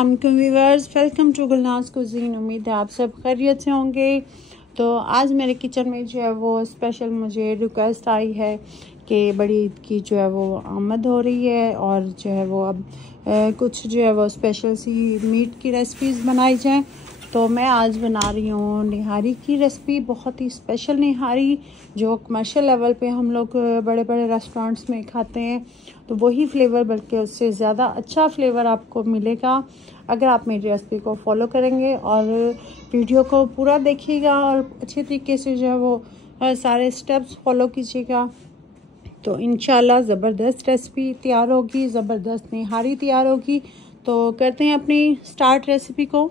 अस्सलाम वालेकुम viewers, welcome to Gulnaz cuisine. उम्मीद है आप सब खैरियत से होंगे। तो आज मेरे किचन में जो है वो स्पेशल मुझे रिक्वेस्ट आई है कि बड़ी ईद की जो है वो आमद हो रही है और जो है वो अब कुछ जो है वो स्पेशल सी मीट की रेसिपीज़ बनाई जाएं। तो मैं आज बना रही हूँ निहारी की रेसिपी, बहुत ही स्पेशल निहारी जो कमर्शियल लेवल पे हम लोग बड़े बड़े रेस्टोरेंट्स में खाते हैं। तो वही फ्लेवर बल्कि उससे ज़्यादा अच्छा फ्लेवर आपको मिलेगा अगर आप मेरी रेसिपी को फॉलो करेंगे और वीडियो को पूरा देखिएगा और अच्छे तरीके से जो है वो सारे स्टेप्स फॉलो कीजिएगा। तो इंशाल्लाह ज़बरदस्त रेसिपी तैयार होगी, ज़बरदस्त निहारी तैयार होगी। तो करते हैं अपनी स्टार्ट रेसिपी को।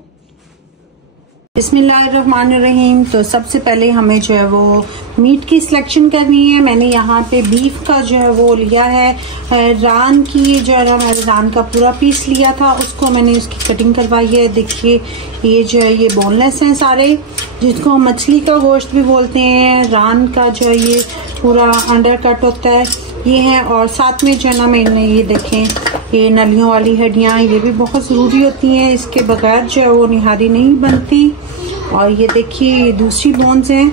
बिस्मिल्लाहिर्रहमानिर्रहीम। तो सबसे पहले हमें जो है वो मीट की सिलेक्शन करनी है। मैंने यहाँ पे बीफ का जो है वो लिया है, रान की जो है ना, मैंने रान का पूरा पीस लिया था, उसको मैंने उसकी कटिंग करवाई है। देखिए ये जो है ये बोनलेस हैं सारे, जिसको मछली का गोश्त भी बोलते हैं। रान का जो है ये पूरा अंडर कट होता है ये है। और साथ में जो है ना मैंने ये देखें ये नलियों वाली हड्डियाँ, ये भी बहुत ज़रूरी होती हैं, इसके बगैर जो है वो निहारी नहीं बनती। और ये देखिए ये दूसरी बोन्स हैं,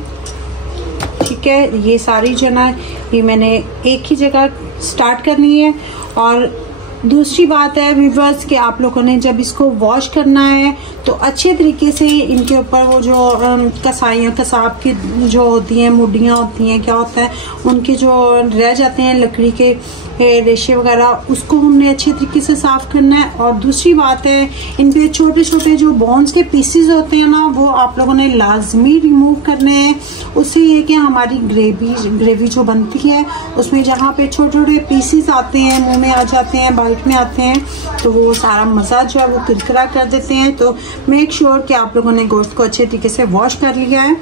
ठीक है। ये सारी जो है ना ये मैंने एक ही जगह स्टार्ट करनी है। और दूसरी बात है व्यूअर्स कि आप लोगों ने जब इसको वॉश करना है तो अच्छे तरीके से इनके ऊपर वो जो कसाइयाँ कसाब की जो होती हैं मुड्डियाँ होती हैं, क्या होता है उनके जो रह जाते हैं लकड़ी के रेशे वगैरह, उसको हमने अच्छे तरीके से साफ करना है। और दूसरी बात है इन पे छोटे छोटे जो बोन्स के पीसेस होते हैं ना, वो आप लोगों ने लाजमी रिमूव करने हैं। उससे ये कि हमारी ग्रेवी जो बनती है उसमें जहाँ पे छोटे छोटे पीसेस आते हैं, मुंह में आ जाते हैं, बाइट में आते हैं, तो वो सारा मज़ा जो है वो किरकिरा कर देते हैं। तो मेक श्योर कि आप लोगों ने गोश्त को अच्छे तरीके से वॉश कर लिया है।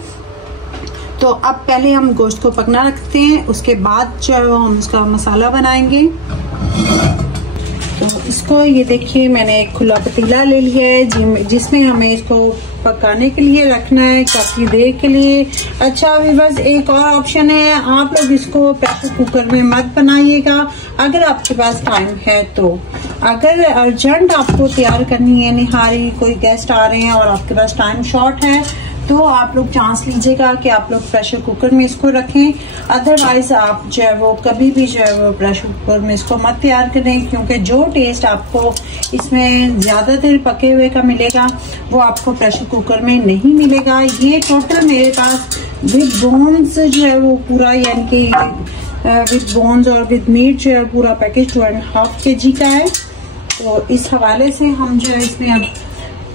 तो अब पहले हम गोश्त को पकना रखते हैं, उसके बाद जो है वो हम इसका मसाला बनाएंगे। तो इसको ये देखिए मैंने एक खुला पतीला ले लिया है जिसमें हमें इसको पकाने के लिए रखना है काफी देर के लिए। अच्छा व्यूअर्स, एक और ऑप्शन है, आप लोग इसको प्रेशर कुकर में मत बनाइएगा अगर आपके पास टाइम है। तो अगर अर्जेंट आपको तैयार करनी है निहारी, कोई गेस्ट आ रहे हैं और आपके पास टाइम शॉर्ट है, तो आप लोग चांस लीजिएगा कि आप लोग प्रेशर कुकर में इसको रखें। अदरवाइज आप जो है वो कभी भी जो है वो प्रेशर कुकर में इसको मत तैयार करें, क्योंकि जो टेस्ट आपको इसमें ज्यादा देर पके हुए का मिलेगा वो आपको प्रेशर कुकर में नहीं मिलेगा। ये टोटल मेरे पास विद बोन्स जो है वो पूरा, यानी कि विद बोन्स और विद मीट जो है पूरा पैकेज 2.5 kg का है। तो इस हवाले से हम जो है इसमें अब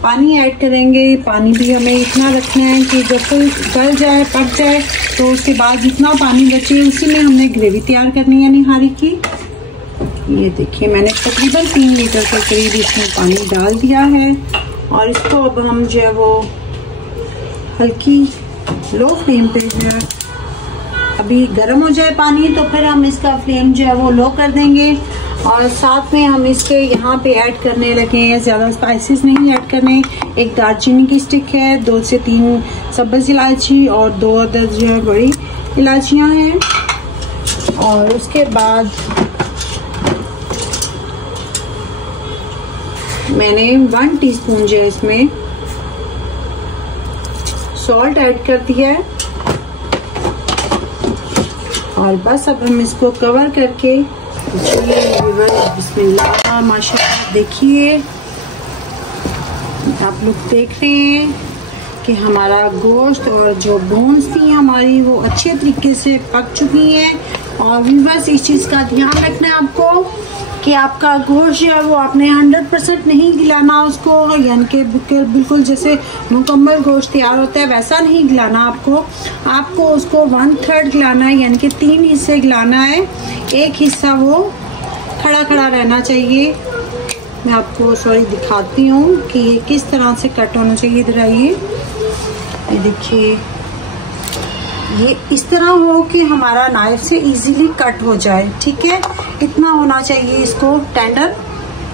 पानी ऐड करेंगे। पानी भी हमें इतना रखना है कि जब कोई गल जाए, पक जाए, तो उसके बाद जितना पानी बचे उसी में हमने ग्रेवी तैयार करनी है निहारी की। ये देखिए मैंने तकरीबन 3 लीटर के करीब इसमें पानी डाल दिया है। और इसको अब हम जो है वो हल्की लो फ्लेम पे जो है, अभी गर्म हो जाए पानी तो फिर हम इसका फ्लेम जो है वो लो कर देंगे। और साथ में हम इसके यहाँ पे ऐड करने लगे हैं, ज़्यादा स्पाइसेस नहीं ऐड करने। एक दालचीनी की स्टिक है, 2 से 3 सब्ज़ इलायची और 2 अदद जो है बड़ी इलायचियाँ हैं। और उसके बाद मैंने 1 टीस्पून जो है इसमें सॉल्ट ऐड कर दिया है। और बस अब हम इसको कवर करके, बिस्मिल्लाह माशाअल्लाह, देखिए आप लोग देख रहे हैं कि हमारा गोश्त और जो बोन्स थी हमारी वो अच्छे तरीके से पक चुकी हैं। और व्यूअर्स इस चीज़ का ध्यान रखना है आपको कि आपका गोश्त जो है वो आपने 100% नहीं गिलाना उसको, यानी कि बिल्कुल जैसे मुकम्मल गोश्त तैयार होता है वैसा नहीं गिलाना आपको उसको 1/3 गिलाना है, यानी कि 3 हिस्से गिलाना है। एक हिस्सा वो खड़ा खड़ा रहना चाहिए। मैं आपको दिखाती हूँ कि ये किस तरह से कट होना चाहिए। इधर आइए, ये देखिए ये इस तरह हो कि हमारा नाइफ से इजीली कट हो जाए, ठीक है, इतना होना चाहिए इसको टेंडर।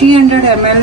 300 ml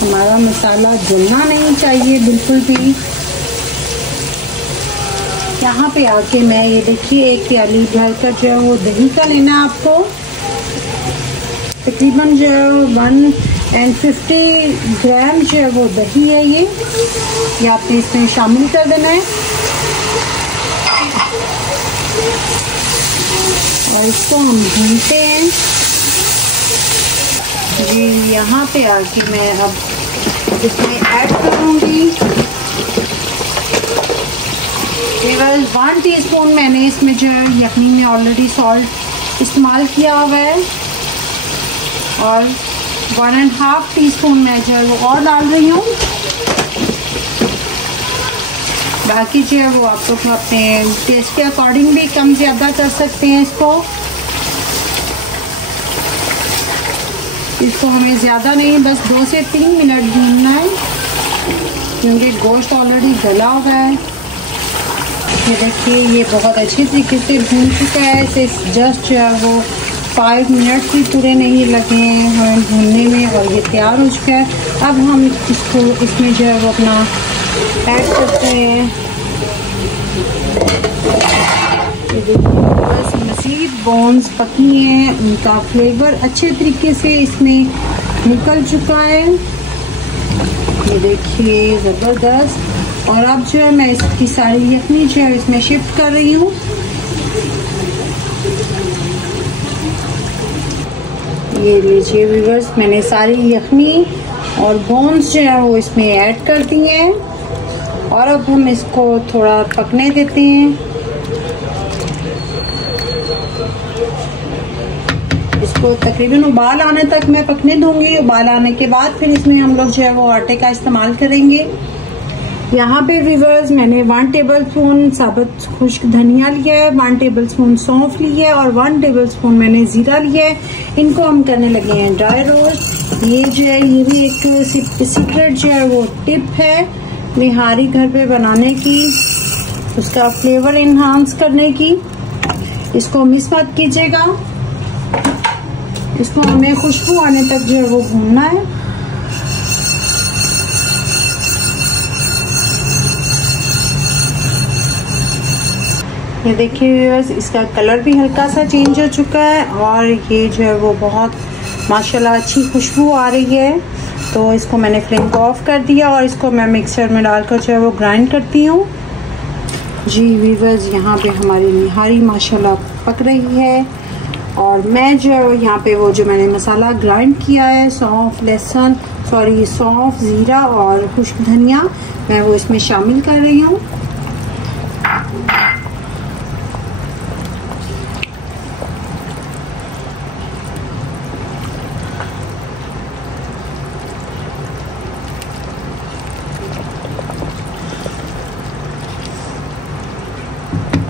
हमारा मसाला जलना नहीं चाहिए बिल्कुल भी। यहाँ पे आके मैं ये देखिए एक प्याली भर कर जो है वो दही का लेना है आपको। तकरीबन जो है 150 ग्राम जो है वो दही है ये आपने इसमें शामिल कर देना है और इसको हम भूनते हैं जी। यहाँ पे आके मैं अब इसमें ऐड करूँगी 1 टीस्पून मैंने इसमें जो है यखनी में ऑलरेडी सॉल्ट इस्तेमाल किया हुआ है और 1.5 टीस्पून मैं जो है वो और डाल रही हूँ। बाकी जो है वो आप लोग अपने टेस्ट के अकॉर्डिंग भी कम ज़्यादा कर सकते हैं। इसको हमें ज़्यादा नहीं, बस 2 से 3 मिनट भूनना है क्योंकि गोश्त ऑलरेडी गला हुआ है। ये देखिए ये बहुत अच्छी तरीके से भून चुका है। इसे जस्ट जो है वो 5 मिनट भी पूरे नहीं लगे हैं हमें भूनने में और ये तैयार हो चुका है। अब हम इसको इसमें जो है वो अपना ऐड करते हैं। ये देखिए बस मज़ीद बोन्स पकी हैं, उनका फ्लेवर अच्छे तरीके से इसमें निकल चुका है। ये देखिए ज़बरदस्त। और अब जो है मैं इसकी सारी यखनी जो है इसमें शिफ्ट कर रही हूँ। ये लीजिए व्यूअर्स, मैंने सारी यखनी और बोन्स जो है वो इसमें ऐड कर दी हैं और अब हम इसको थोड़ा पकने देते हैं। इसको तकरीबन उबाल आने तक मैं पकने दूंगी। उबाल आने के बाद फिर इसमें हम लोग जो है वो आटे का इस्तेमाल करेंगे। यहाँ पे व्यूअर्स मैंने 1 टेबल स्पून साबुत खुश्क धनिया लिया है, 1 टेबल स्पून सौंफ लिया है और 1 टेबल स्पून मैंने जीरा लिया है। इनको हम करने लगे हैं ड्राई रोस्ट। ये जो है ये भी एक सीक्रेट जो है वो टिप है निहारी घर पे बनाने की, उसका फ्लेवर इन्हांस करने की। इसको मिस मत कीजिएगा, इसको हमें खुशबू आने तक जो है वो भूनना है। ये देखिए व्यूअर्स, इसका कलर भी हल्का सा चेंज हो चुका है और ये जो है वो बहुत माशाल्लाह अच्छी खुशबू आ रही है। तो इसको मैंने फ्लेम को ऑफ कर दिया और इसको मैं मिक्सर में डालकर जो है वो ग्राइंड करती हूँ जी। व्यूअर्स यहाँ पे हमारी निहारी माशाल्लाह पक रही है और मैं जो है यहाँ पे वो जो मैंने मसाला ग्राइंड किया है सौंफ ज़ीरा और खुश्क धनिया, मैं वो इसमें शामिल कर रही हूँ।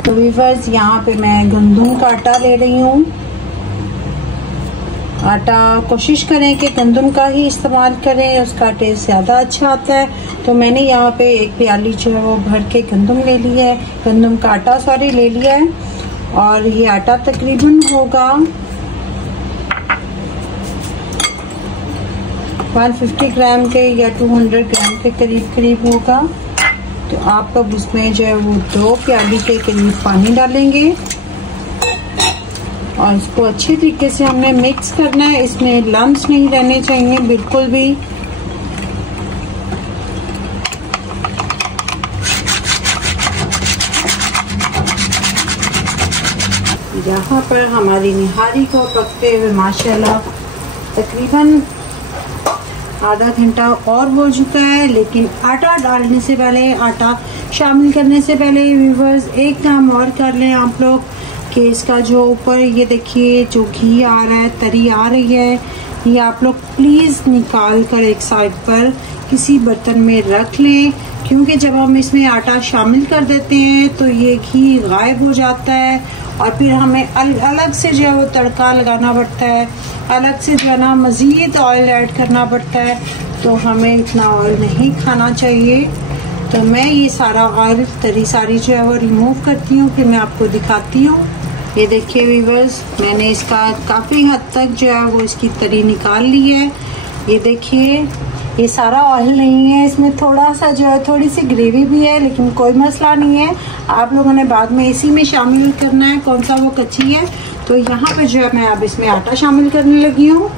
तो व्यूअर्स यहाँ पे मैं गंदम का आटा ले रही हूँ। आटा कोशिश करें कि गंदम का ही इस्तेमाल करें, उसका टेस्ट ज़्यादा अच्छा आता है। तो मैंने यहाँ पे एक प्याली जो है वो भर के गंदम ले लिया है, गंदम का आटा सॉरी ले लिया है और ये आटा तकरीबन होगा 150 ग्राम के या 200 ग्राम के करीब होगा। तो आप लोग इसमें जो है वो 2 प्याली के करीब पानी डालेंगे और इसको अच्छी तरीके से हमें मिक्स करना है। इसमें लम्स नहीं रहने चाहिए बिल्कुल भी। यहाँ पर हमारी निहारी को पकते हुए माशाल्लाह तकरीबन आधा घंटा और हो चुका है। लेकिन आटा डालने से पहले, आटा शामिल करने से पहले व्यूअर्स एक काम और कर लें आप लोग कि इसका जो ऊपर ये देखिए जो घी आ रहा है, तरी आ रही है, ये आप लोग प्लीज़ निकाल कर एक साइड पर किसी बर्तन में रख लें क्योंकि जब हम इसमें आटा शामिल कर देते हैं तो ये घी गायब हो जाता है और फिर हमें अलग से जो है वो तड़का लगाना पड़ता है, अलग से जो है ना मज़ीद ऑयल ऐड करना पड़ता है। तो हमें इतना ऑयल नहीं खाना चाहिए। तो मैं ये सारा ऑयल तरी सारी जो है वो रिमूव करती हूँ, फिर मैं आपको दिखाती हूँ। ये देखिए व्यूअर्स, मैंने इसका काफ़ी हद तक जो है वो इसकी तरी निकाल ली है। ये देखिए, ये सारा ऑयल नहीं है, इसमें थोड़ा सा जो है थोड़ी सी ग्रेवी भी है, लेकिन कोई मसला नहीं है। आप लोगों ने बाद में इसी में शामिल करना है, कौन सा वो कच्ची है। तो यहाँ पे जो है मैं अब इसमें आटा शामिल करने लगी हूँ,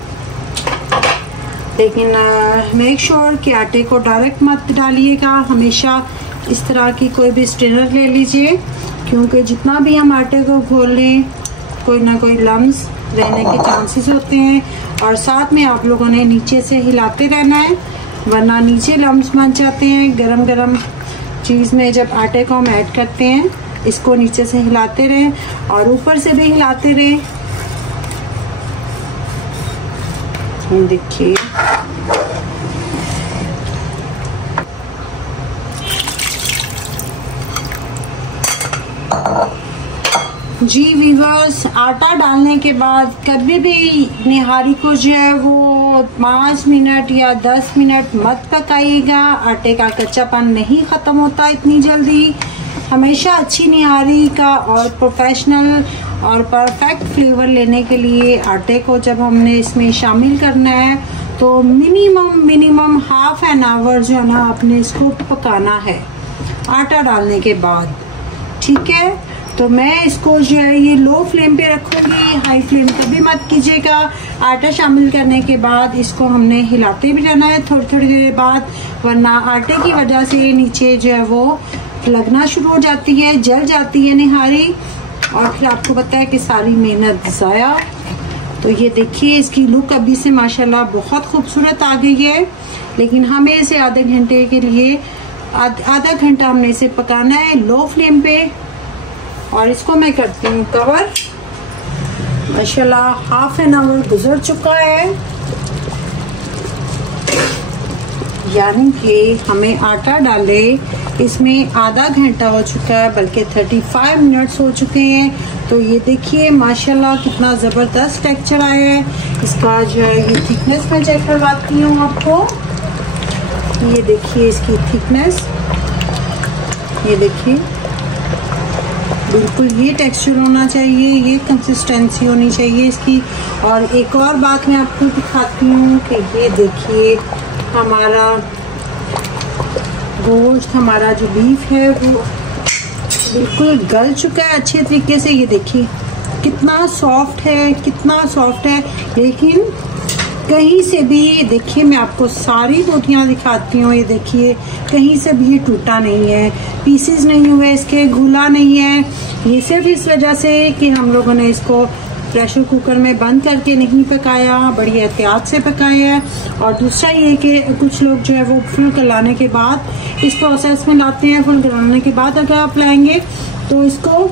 लेकिन मेक श्योर कि आटे को डायरेक्ट मत डालिएगा। हमेशा इस तरह की कोई भी स्ट्रेनर ले लीजिए, क्योंकि जितना भी हम आटे को घोल लें कोई ना कोई लम्स रहने के चांसेस होते हैं। और साथ में आप लोगों ने नीचे से हिलाते रहना है, वरना नीचे लम्स बन जाते हैं। गरम गरम चीज़ में जब आटे को हम ऐड करते हैं, इसको नीचे से हिलाते रहें और ऊपर से भी हिलाते रहें। देखिए, जी वीवर्स, आटा डालने के बाद कभी भी निहारी को जो है वो 5 मिनट या 10 मिनट मत पकाइएगा। आटे का कच्चापन नहीं ख़त्म होता इतनी जल्दी। हमेशा अच्छी निहारी का और प्रोफेशनल और परफेक्ट फ्लेवर लेने के लिए आटे को जब हमने इसमें शामिल करना है तो मिनिमम हाफ एन आवर जो है ना आपने इसको पकाना है आटा डालने के बाद, ठीक है। तो मैं इसको जो है ये लो फ्लेम पे रखूंगी, हाई फ्लेम कभी मत कीजिएगा। आटा शामिल करने के बाद इसको हमने हिलाते भी रहना है थोड़ी थोड़ी देर बाद, वरना आटे की वजह से नीचे जो है वो लगना शुरू हो जाती है, जल जाती है निहारी, और फिर आपको पता है कि सारी मेहनत ज़ाया। तो ये देखिए, इसकी लुक अभी से माशाल्लाह बहुत खूबसूरत आ गई है, लेकिन हमें इसे आधे घंटे के लिए आधा घंटा हमने इसे पकाना है लो फ्लेम पे। और इसको मैं करती हूँ कवर। माशाल्लाह हाफ एन आवर गुजर चुका है, यानी कि हमें आटा डाले इसमें आधा घंटा हो चुका है, बल्कि 35 मिनट्स हो चुके हैं। तो ये देखिए माशाल्लाह कितना ज़बरदस्त टेक्सचर आया है इसका। जो है ये थिकनेस मैं चेक करवाती हूँ आपको। ये देखिए इसकी थिकनेस, ये देखिए बिल्कुल ये टेक्सचर होना चाहिए, ये कंसिस्टेंसी होनी चाहिए इसकी। और एक और बात मैं आपको दिखाती हूँ कि ये देखिए हमारा गोश्त, हमारा जो बीफ है वो बिल्कुल गल चुका है अच्छे तरीके से। ये देखिए कितना सॉफ्ट है, कितना सॉफ्ट है। लेकिन कहीं से भी देखिए, मैं आपको सारी रोटियां दिखाती हूँ, ये देखिए कहीं से भी ये टूटा नहीं है, पीसेस नहीं हुए इसके, घुला नहीं है। ये सिर्फ इस वजह से कि हम लोगों ने इसको प्रेशर कुकर में बंद करके नहीं पकाया, बड़ी एहतियात से पकाया है। और दूसरा ये कि कुछ लोग जो है वो फुल गलाने के बाद इस प्रोसेस में लाते हैं। फुल गलाने के बाद अगर आप लाएंगे तो इसको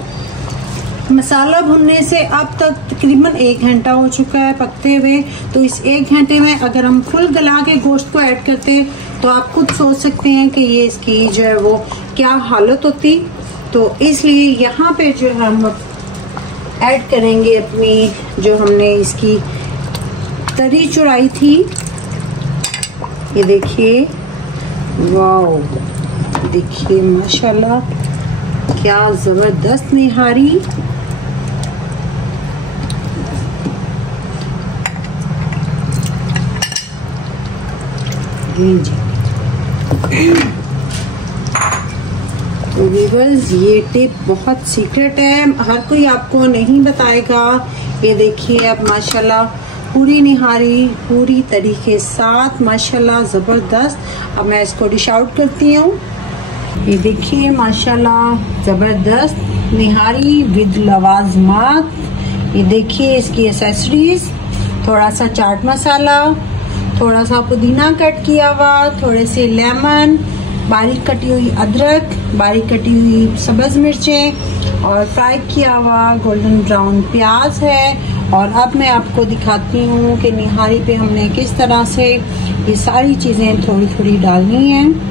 मसाला भुनने से अब तक तकरीबन 1 घंटा हो चुका है पकते हुए। तो इस 1 घंटे में अगर हम फुल गला के गोश्त को ऐड करते तो आप खुद सोच सकते हैं कि ये इसकी जो है वो क्या हालत होती। तो इसलिए यहाँ पे जो हम ऐड करेंगे अपनी जो हमने इसकी तरी चुराई थी। ये देखिए, वाओ, देखिए माशाल्लाह क्या जबरदस्त निहारी। जी तो व्यूअर्स, ये टिप बहुत सीक्रेट है, हर कोई आपको नहीं बताएगा। ये देखिए अब माशाल्लाह पूरी निहारी पूरी तरीके साथ माशाल्लाह ज़बरदस्त। अब मैं इसको डिश आउट करती हूँ। ये देखिए माशाल्लाह ज़बरदस्त निहारी विद लवाजमात। ये देखिए इसकी एसेसरीज, थोड़ा सा चाट मसाला, थोड़ा सा पुदीना कट किया हुआ, थोड़े से लेमन, बारीक कटी हुई अदरक, बारीक कटी हुई सब्ज मिर्चें और फ्राई किया हुआ गोल्डन ब्राउन प्याज है। और अब मैं आपको दिखाती हूँ कि निहारी पे हमने किस तरह से ये सारी चीज़ें थोड़ी थोड़ी डालनी हैं।